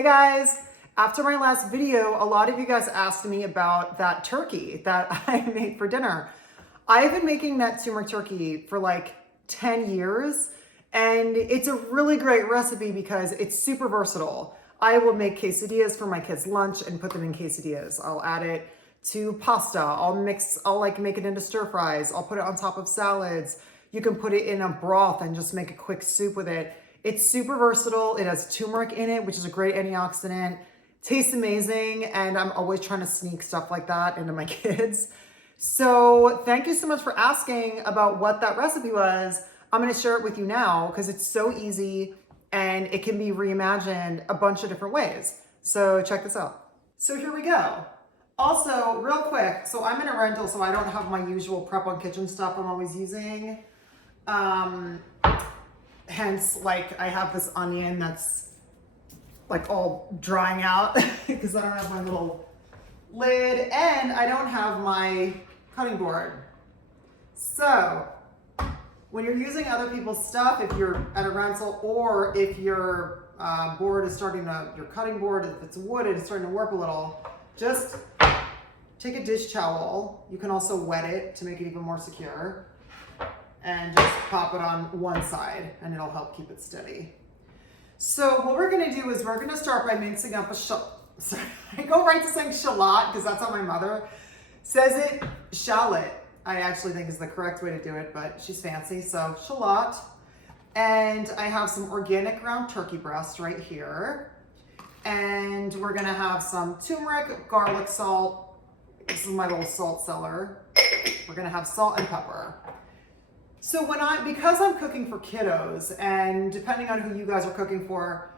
Hey guys, after my last video, a lot of you guys asked me about that turkey that I made for dinner. I've been making that turmeric turkey for like 10 years, and it's a really great recipe because it's super versatile. I will make quesadillas for my kids' lunch and put them in quesadillas. I'll add it to pasta. I'll make it into stir fries. I'll put it on top of salads. You can put it in a broth and just make a quick soup with it. It's super versatile. It has turmeric in it, which is a great antioxidant. Tastes amazing, and I'm always trying to sneak stuff like that into my kids. So thank you so much for asking about what that recipe was. I'm gonna share it with you now because it's so easy and it can be reimagined a bunch of different ways. So check this out. So here we go. Also, real quick, so I'm in a rental, so I don't have my usual Prepon kitchen stuff I'm always using. Hence, like, I have this onion that's like all drying out because I don't have my little lid and I don't have my cutting board. So when you're using other people's stuff, if you're at a rental or if your board is your cutting board, if it's wood and it's starting to warp a little, just take a dish towel. You can also wet it to make it even more secure. And just pop it on one side and it'll help keep it steady. So what we're gonna do is we're gonna start by mincing up I go right to saying shallot because that's how my mother says it. Shallot, I actually think is the correct way to do it, but she's fancy, so shallot. And I have some organic ground turkey breast right here. And we're gonna have some turmeric, garlic, salt. This is my little salt cellar. We're gonna have salt and pepper. So because I'm cooking for kiddos, and depending on who you guys are cooking for,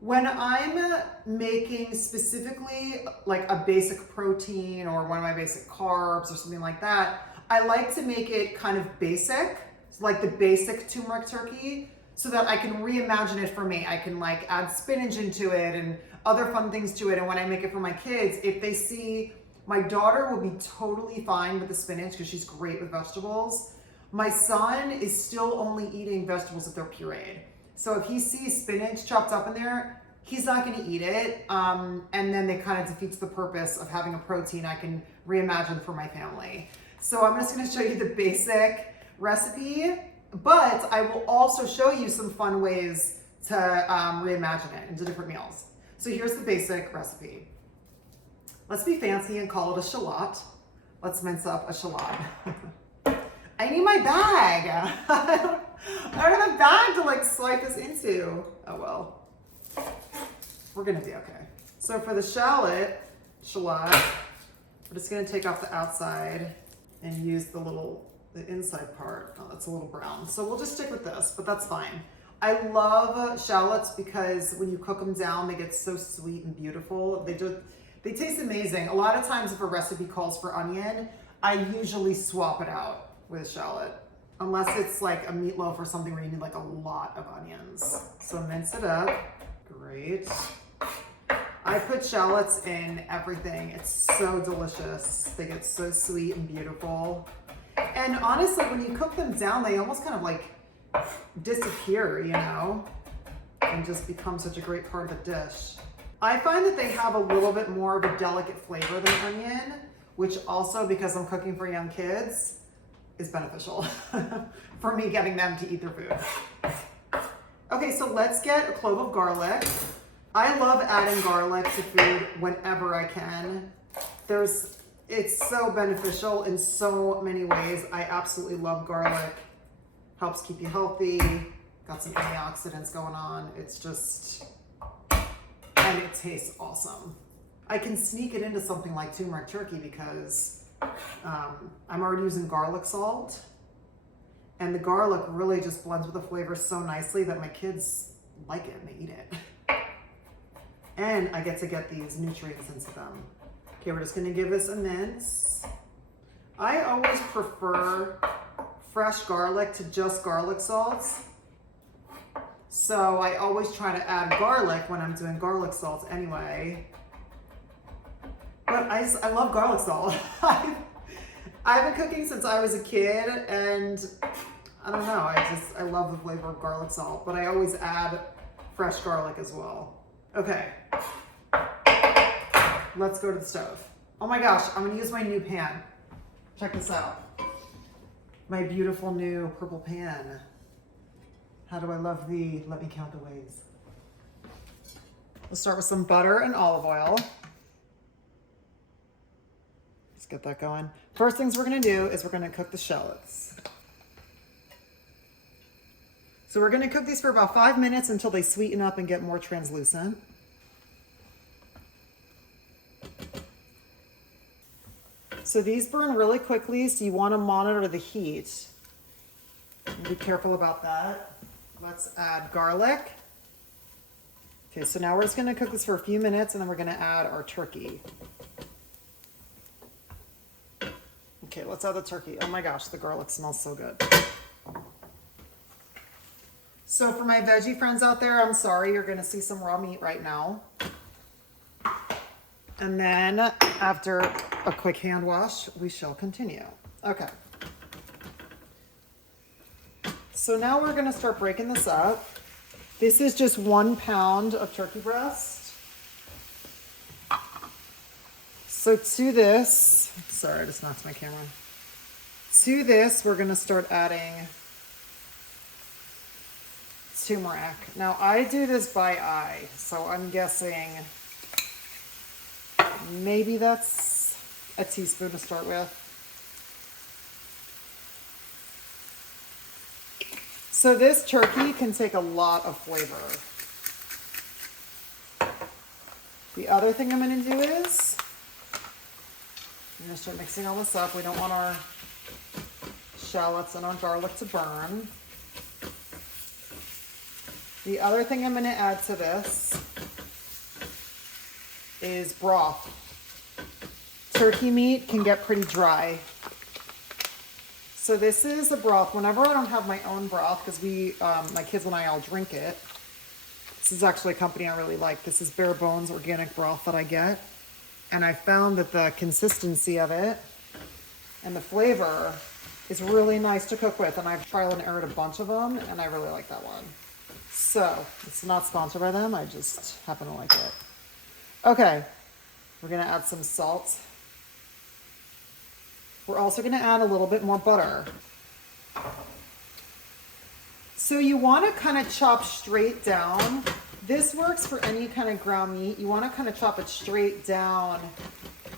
when I'm making specifically like a basic protein or one of my basic carbs or something like that, I like to make it kind of basic, like the basic turmeric turkey, so that I can reimagine it for me. I can like add spinach into it and other fun things to it. And when I make it for my kids, if they see, my daughter will be totally fine with the spinach because she's great with vegetables. My son is still only eating vegetables if they're pureed. So if he sees spinach chopped up in there, he's not gonna eat it. And then it kind of defeats the purpose of having a protein I can reimagine for my family. So I'm just gonna show you the basic recipe, but I will also show you some fun ways to reimagine it into different meals. So here's the basic recipe. Let's be fancy and call it a shallot. Let's mince up a shallot. I need my bag. I don't have a bag to like swipe this into. Oh well, we're gonna be okay. So for the shallot, we're just gonna take off the outside and use the inside part. Oh, that's a little brown. So we'll just stick with this, but that's fine. I love shallots because when you cook them down, they get so sweet and beautiful. They taste amazing. A lot of times if a recipe calls for onion, I usually swap it out with shallot, unless it's like a meatloaf or something where you need like a lot of onions. So mince it up, great. I put shallots in everything. It's so delicious. They get so sweet and beautiful. And honestly, when you cook them down, they almost kind of like disappear, you know, and just become such a great part of the dish. I find that they have a little bit more of a delicate flavor than onion, which also, because I'm cooking for young kids, is beneficial for me getting them to eat their food. Okay, so let's get a clove of garlic. I love adding garlic to food whenever I can. It's so beneficial in so many ways. I absolutely love garlic. Helps keep you healthy. Got some antioxidants going on. And it tastes awesome. I can sneak it into something like turmeric turkey because I'm already using garlic salt, and the garlic really just blends with the flavor so nicely that my kids like it and they eat it. And I get to get these nutrients into them. Okay, we're just gonna give this a mince. I always prefer fresh garlic to just garlic salts. So I always try to add garlic when I'm doing garlic salts anyway. But I love garlic salt. I've been cooking since I was a kid, and I don't know, I love the flavor of garlic salt, but I always add fresh garlic as well. Okay. Let's go to the stove. Oh my gosh, I'm gonna use my new pan. Check this out. My beautiful new purple pan. How do I love thee? Let me count the ways. We'll start with some butter and olive oil. Let's get that going. First things we're gonna do is we're gonna cook the shallots. So we're gonna cook these for about 5 minutes until they sweeten up and get more translucent. So these burn really quickly, so you wanna monitor the heat. Be careful about that. Let's add garlic. Okay, so now we're just gonna cook this for a few minutes and then we're gonna add our turkey. Okay, let's add the turkey. Oh my gosh, the garlic smells so good. So for my veggie friends out there, I'm sorry, you're gonna see some raw meat right now. And then after a quick hand wash, we shall continue. Okay. So now we're gonna start breaking this up. This is just 1 pound of turkey breast. So to this, sorry, I just knocked my camera. To this, we're gonna start adding turmeric. Now I do this by eye, so I'm guessing maybe that's a teaspoon to start with. So this turkey can take a lot of flavor. The other thing I'm gonna do is, I'm gonna start mixing all this up. We don't want our shallots and our garlic to burn. The other thing I'm gonna add to this is broth. Turkey meat can get pretty dry. So this is a broth. Whenever I don't have my own broth, because my kids and I all drink it. This is actually a company I really like. This is Bare Bones organic broth that I get. And I found that the consistency of it and the flavor is really nice to cook with. And I've trial and errored a bunch of them, and I really like that one. So it's not sponsored by them. I just happen to like it. Okay, we're gonna add some salt. We're also gonna add a little bit more butter. So you wanna kind of chop straight down. This works for any kind of ground meat. You wanna kind of chop it straight down,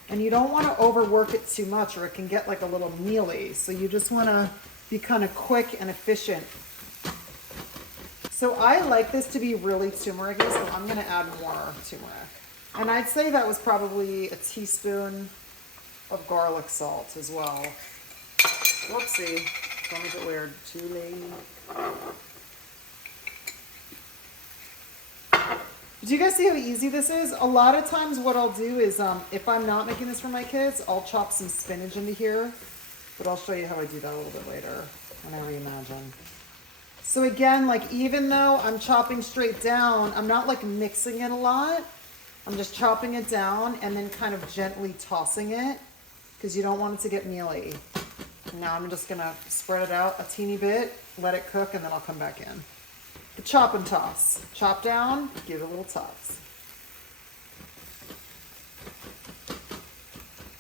and you don't wanna overwork it too much or it can get like a little mealy. So you just wanna be kind of quick and efficient. So I like this to be really turmeric-y, so I'm gonna add more turmeric. And I'd say that was probably a teaspoon of garlic salt as well. Whoopsie, don't make it weird. Too late. Do you guys see how easy this is? A lot of times what I'll do is, if I'm not making this for my kids, I'll chop some spinach into here. But I'll show you how I do that a little bit later when I reimagine. So again, like even though I'm chopping straight down, I'm not like mixing it a lot. I'm just chopping it down and then kind of gently tossing it because you don't want it to get mealy. Now I'm just gonna spread it out a teeny bit, let it cook, and then I'll come back in. The chop and toss. Chop down, give it a little toss.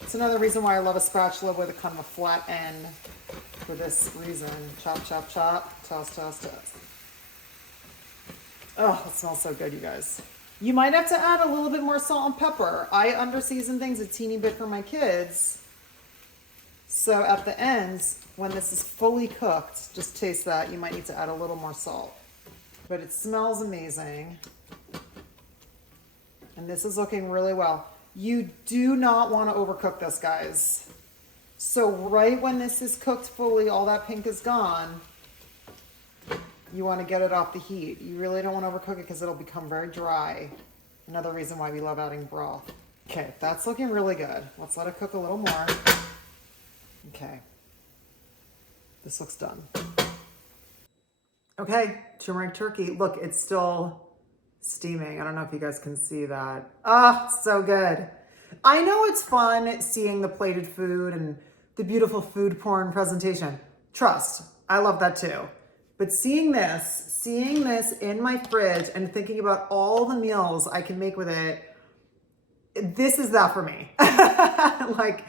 It's another reason why I love a spatula with a kind of a flat end for this reason. Chop, chop, chop, toss, toss, toss. Oh, it smells so good, you guys. You might have to add a little bit more salt and pepper. I under-season things a teeny bit for my kids. So at the end, when this is fully cooked, just taste that. You might need to add a little more salt. But it smells amazing. And this is looking really well. You do not want to overcook this, guys. So right when this is cooked fully, all that pink is gone, you want to get it off the heat. You really don't want to overcook it because it'll become very dry. Another reason why we love adding broth. Okay, that's looking really good. Let's let it cook a little more. Okay, this looks done. Okay, turmeric turkey. Look, it's still steaming. I don't know if you guys can see that. Ah, so good. I know it's fun seeing the plated food and the beautiful food porn presentation. Trust, I love that too. But seeing this in my fridge and thinking about all the meals I can make with it, this is that for me. Like,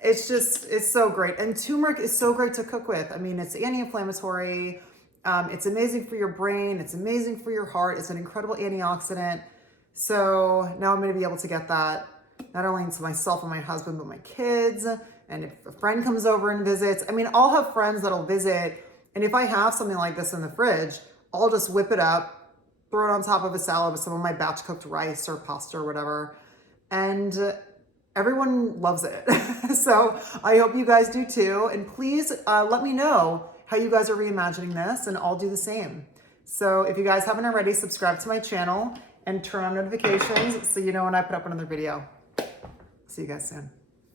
it's so great. And turmeric is so great to cook with. I mean, it's anti-inflammatory. It's amazing for your brain. It's amazing for your heart. It's an incredible antioxidant. So now I'm going to be able to get that not only to myself and my husband, but my kids. And if a friend comes over and visits, I mean, I'll have friends that'll visit. And if I have something like this in the fridge, I'll just whip it up, throw it on top of a salad with some of my batch cooked rice or pasta or whatever. And everyone loves it. So I hope you guys do too. And please let me know how you guys are reimagining this, and I'll do the same. So if you guys haven't already, subscribe to my channel and turn on notifications so you know when I put up another video. See you guys soon.